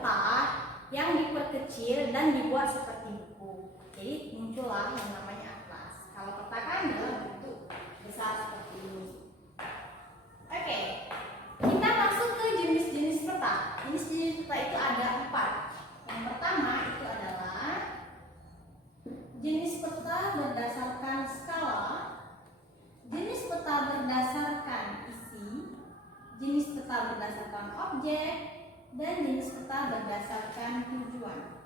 peta yang diperkecil dan dibuat seperti buku. Jadi muncullah yang namanya atlas. Kalau peta kan dalam bentuk besar seperti ini. Oke, kita masuk ke jenis-jenis peta. Jenis-jenis peta itu ada 4. Yang pertama itu adalah jenis peta berdasarkan skala, jenis peta berdasarkan isi, jenis peta berdasarkan objek, dan jenis peta berdasarkan tujuan.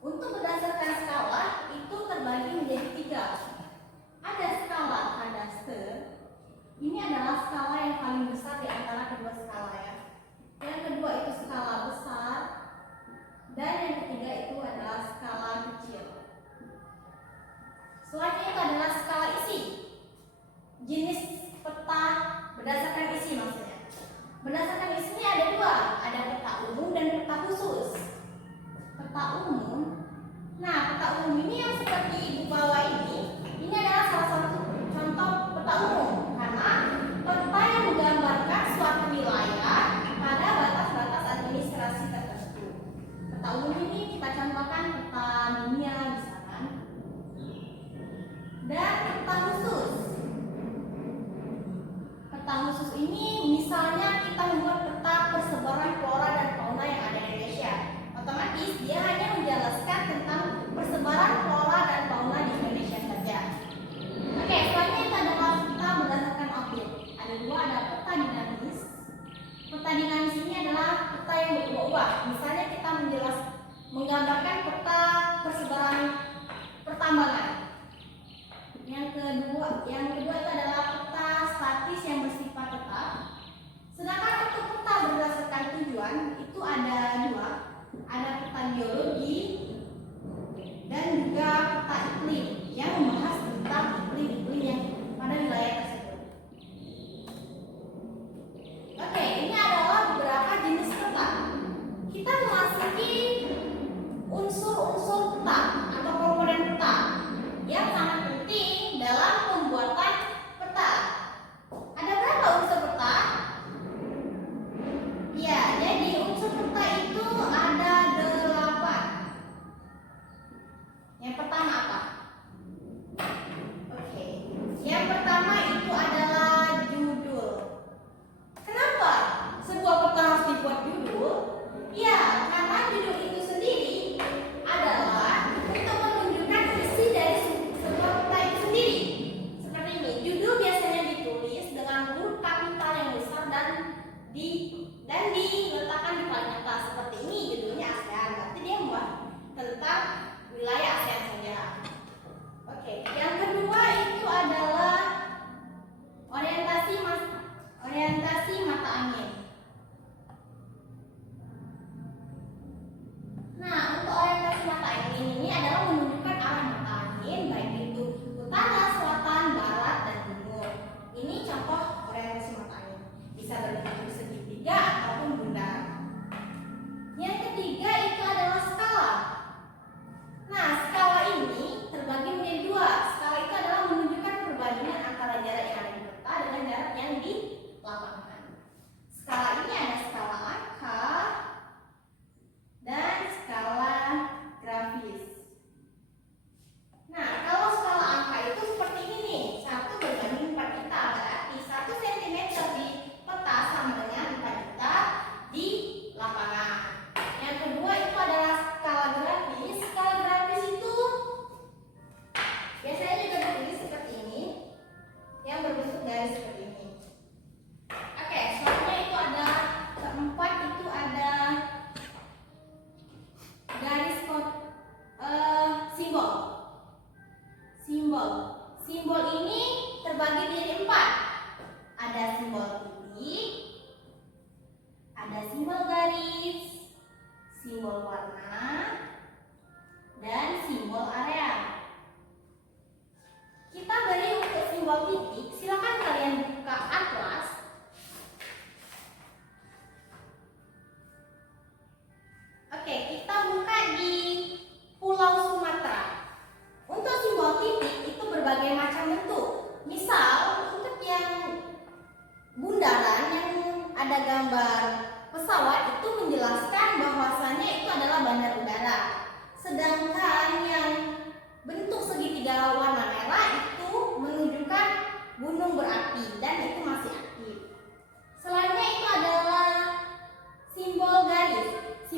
Untuk berdasarkan skala itu terbagi menjadi 3. Ada skala kadaster. Ini adalah skala yang paling besar di antara kedua skala ya. Yang kedua itu skala besar, dan yang ketiga itu adalah skala kecil. Selanjutnya itu adalah skala isi. Jenis peta berdasarkan isi maksudnya. Berdasarkan isinya ada 2, ada peta umum dan peta khusus. Peta umum. Nah, peta umum ini yang seperti di bawah ini adalah salah satu contoh peta umum karena peta yang menggambarkan suatu wilayah pada batas-batas administrasi tertentu. Peta umum ini kita contohkan peta dunia misalkan. Dan peta khusus. Peta khusus ini misalnya kita membuat peta persebaran flora dan fauna yang ada di Indonesia. Otomatis dia hanya menjelaskan tentang persebaran flora dan fauna di Indonesia saja. Oke, selanjutnya itu adalah peta berdasarkan objek. Ada 2, ada peta dinamis. Peta dinamis ini adalah peta yang berubah-ubah. Misalnya kita menggambarkan peta persebaran pertambangan. Yang kedua itu adalah peta statis yang bersifat tetap. Sedangkan untuk peta berdasarkan tujuan itu ada 2. Ada peta geologi dan juga peta iklim yang membahas tentang iklim-iklim yang pada wilayah tersebut. Oke, ini adalah beberapa jenis peta. Kita memasuki unsur-unsur peta atau komponen peta yang sangat penting dalam pembuatan peta. Ada berapa unsur peta? Ya, jadi unsur peta itu ada 8. Yang pertama apa? Oke. Yang pertama itu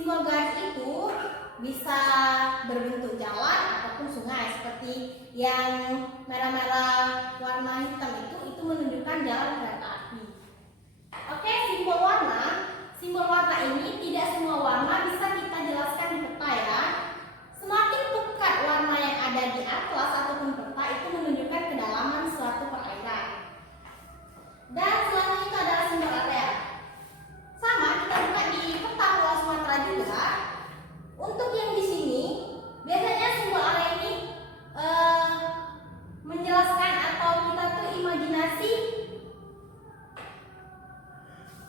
simbol garis itu bisa berbentuk jalan ataupun sungai, seperti yang merah-merah warna hitam itu menunjukkan jalan kereta api. Oke, simbol warna ini tidak semua warna bisa kita jelaskan di peta ya. Semakin pekat warna yang ada di atlas ataupun peta itu menunjukkan kedalaman suatu perairan. Dan selanjutnya itu adalah simbol area. Sama, kita buka di peta Pulau Sumatera juga. Untuk yang di sini, biasanya simbol area ini menjelaskan atau kita tuh imajinasi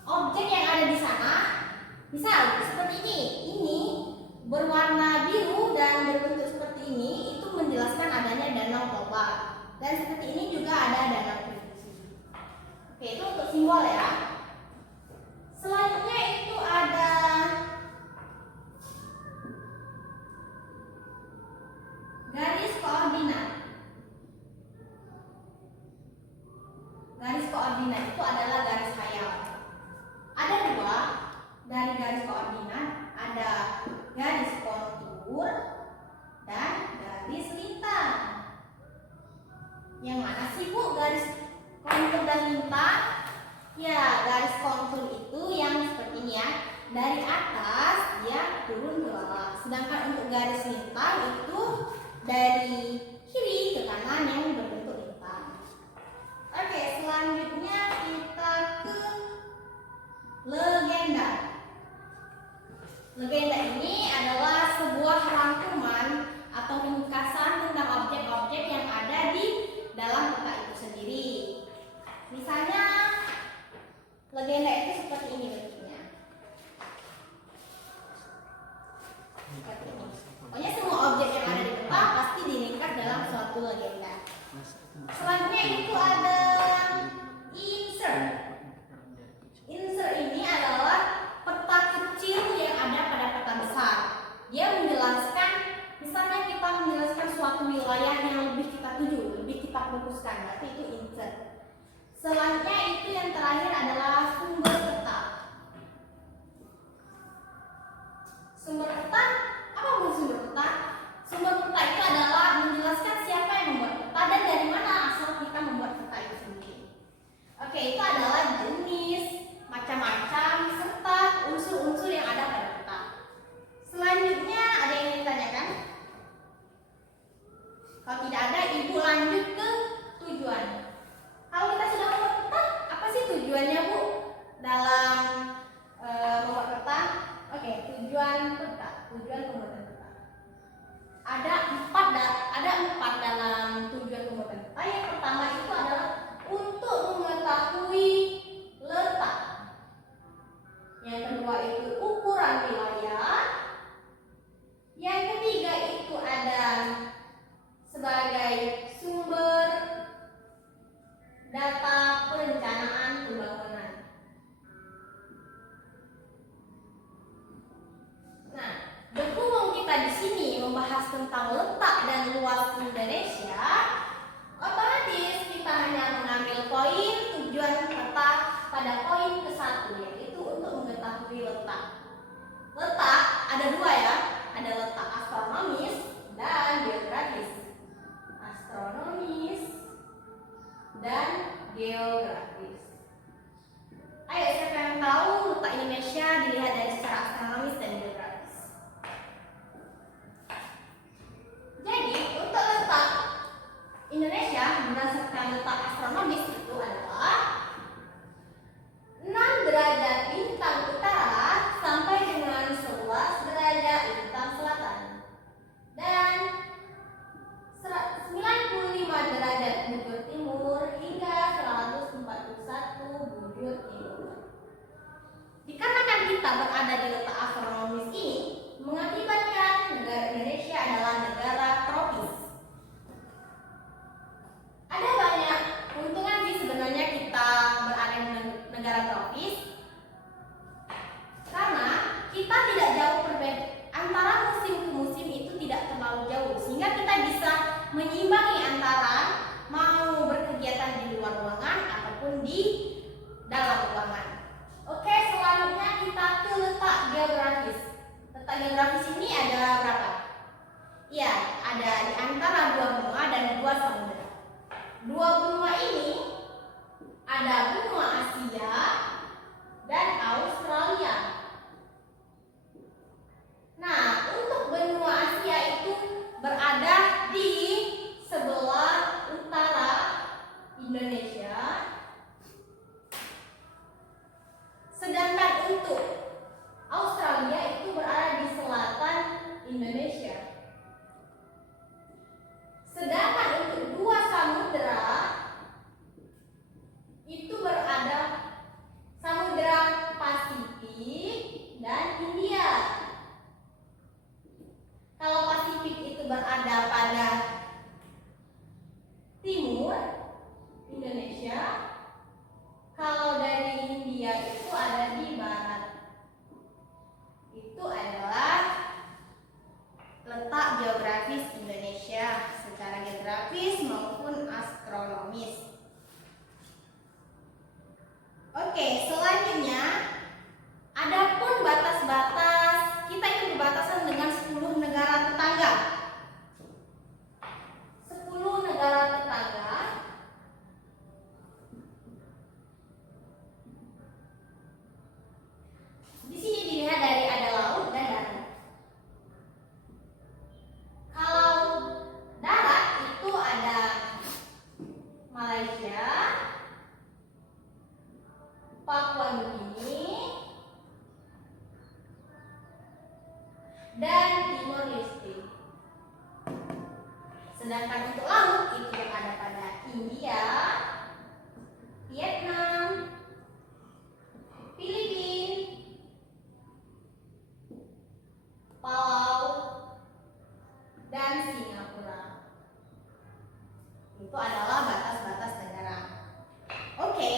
objek yang ada di sana. Misal seperti ini berwarna biru dan berbentuk seperti ini, itu menjelaskan adanya Danau Toba. Dan seperti ini juga ada Danau Kerinci. Oke, itu untuk simbol ya. Selanjutnya itu ada garis koordinat. Garis koordinat itu adalah garis khayal. Ada dua dari garis koordinat, ada garis kontur dan garis lintang. Yang mana sih Bu garis kontur dan lintang? Ya, garis kontur itu yang seperti ini ya. Dari atas dia turun ke bawah. Sedangkan untuk garis lintang itu dari kiri ke kanan yang berbentuk lintang. Oke, selanjutnya kita ke legenda. Legenda ini adalah sebuah rangkuman atau ringkasan tentang objek-objek yang ada di dalam peta itu sendiri. Misalnya legenda itu seperti ini bentuknya. Seperti ini. Pokoknya semua objek yang ada di peta pasti diringkas dalam suatu legenda. Selanjutnya itu ada insert. Insert ini adalah peta kecil yang ada pada peta besar. Dia menjelaskan, misalnya kita menjelaskan suatu wilayah yang lebih kita tuju, lebih kita fokuskan, berarti itu insert. Selanjutnya itu yang terakhir adalah sumber peta. Sumber peta, apa maksud sumber peta? Sumber peta itu adalah menjelaskan siapa yang membuat peta dan dari mana asal kita membuat peta itu sendiri. Oke, itu adalah jenis, macam-macam, serta unsur-unsur yang ada pada peta. Selanjutnya ada yang ingin ditanyakan? Kalau tidak ada, Ibu lanjut ke tujuan. Kalau kita sudah membuat peta, apa sih tujuannya Bu dalam membuat peta? Oke, tujuan peta, tujuan pembuatan peta. Ada empat dalam tujuan pembuatan peta. Yang pertama itu adalah untuk mengetahui letak. Yang kedua itu ukuran wilayah. Yang ketiga itu ada sebagai sumber data perencanaan pembangunan. Nah, berhubung kita di sini membahas tentang letak dan luas Indonesia, otomatis kita hanya mengambil poin tujuan peta pada poin ke-1, yaitu untuk mengetahui letak. Letak ada dua ya, ada letak astronomis dan geografis. Astronomis dan geografis. Ayo, siapa yang tahu letak Indonesia dilihat dari secara astronomis dan geografis? Jadi, untuk letak Indonesia berdasarkan letak astronomis itu adalah 6 derajat bintang utara sampai dengan 11 derajat bintang selatan. Dan 95 derajat bujur timur hingga 141 bujur timur. Dikarenakan kita berada di letak astronomis ini, mengakibatkan negara Indonesia adalah negara tropis. Ada banyak keuntungan sih sebenarnya kita berada di negara tropis, karena kita tidak jauh berbeda antara musim ke musim, itu tidak terlalu jauh, sehingga kita bisa menyimbangi antara mau berkegiatan di luar ruangan ataupun di dalam ruangan. Oke, selanjutnya kita ke letak geografis. geografis ini adalah berapa? Ya, ada di antara dua benua dan dua samudera. Dua benua ini ada benua Asia dan Australia. Nah, untuk benua Asia itu berada di sebelah utara Indonesia. Sedangkan untuk Australia itu berada di selatan Indonesia. Sedangkan untuk dua samudera itu berada Samudra Pasifik dan India. Kalau Pasifik itu berada pada timur Indonesia, kalau dari India itu ada di barat. Itu adalah letak geografis Indonesia secara geografis maupun astronomis. Oke, selanjutnya adapun batas-batas, kita itu berbatasan dengan 10 negara tetangga. 10 negara tetangga. Di sini dilihat dari ada laut dan darat. Kalau darat itu ada Malaysia, Papua Nugini, dan Timor Leste. Sedangkan untuk laut itu yang ada pada India, Vietnam, Filipina, Palau, dan Singapura. Itu adalah batas-batas negara. Oke,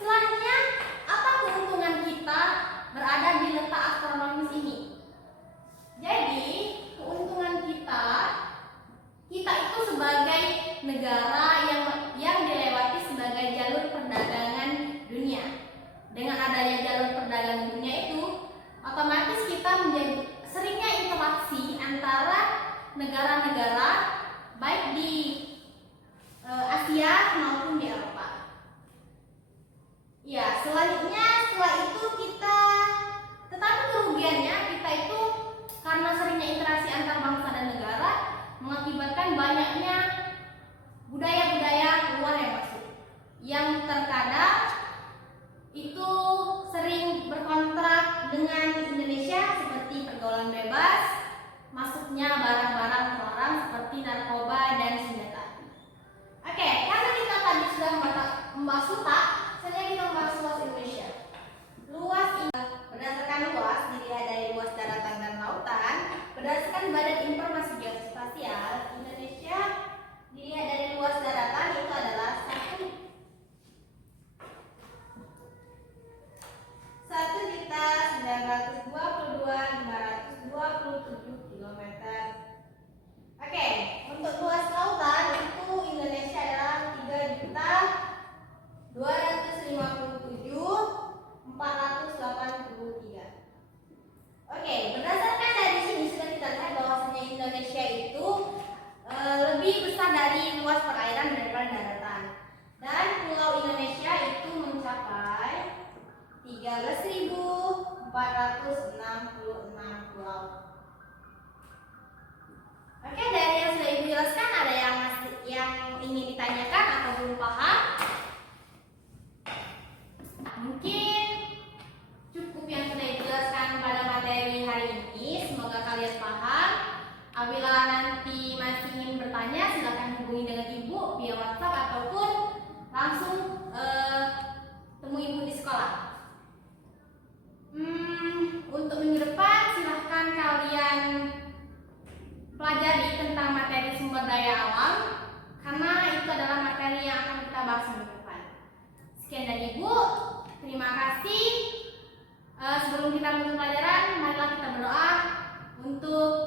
selanjutnya apa keuntungan kita berada di letak astronomis ini? Jadi, keuntungan kita itu sebagai negara yang dilewati sebagai jalur perdagangan dunia. Dengan adanya jalur perdagangan dunia itu, otomatis kita menjadi seringnya interaksi antara negara-negara baik di Asia maupun di Eropa. Ya, selanjutnya setelah itu tetapi kerugiannya kita itu karena seringnya interaksi antar bangsa dan negara mengakibatkan banyaknya budaya-budaya luar yang masuk, yang terkadang itu sering berkontrak dengan Indonesia seperti pergaulan bebas, masuknya barang-barang terlarang seperti narkoba dan senjata api. Oke, karena kita tadi sudah membahas hutan, selanjutnya kita membahas luas Indonesia. Luas berdasarkan luas dilihat dari luas daratan dan lautan. Berdasarkan Badan Informasi Geospasial, Indonesia dilihat dari luas daratan itu adalah 1.922.527 km. Oke, untuk luas lautan itu Indonesia adalah 3.257.483. Oke, berdasarkan dari sini sudah kita lihat bahwasanya Indonesia itu lebih besar dari luas perairan daripada daratan. Dan pulau Indonesia itu mencapai 13.466 pulau. Oke, dari yang sudah Ibu jelaskan ada yang ingin ditanyakan atau belum paham? Mungkin cukup yang sudah dijelaskan pada materi hari ini. Semoga kalian paham. Apabila nanti masih ingin bertanya, silakan hubungi dengan Ibu via WhatsApp ataupun langsung temui Ibu di sekolah. Untuk minggu depan silahkan kalian pelajari tentang materi sumber daya alam, karena itu adalah materi yang akan kita bahas minggu depan. Sekian dari Ibu, terima kasih. Sebelum kita menutup pelajaran, marilah kita berdoa untuk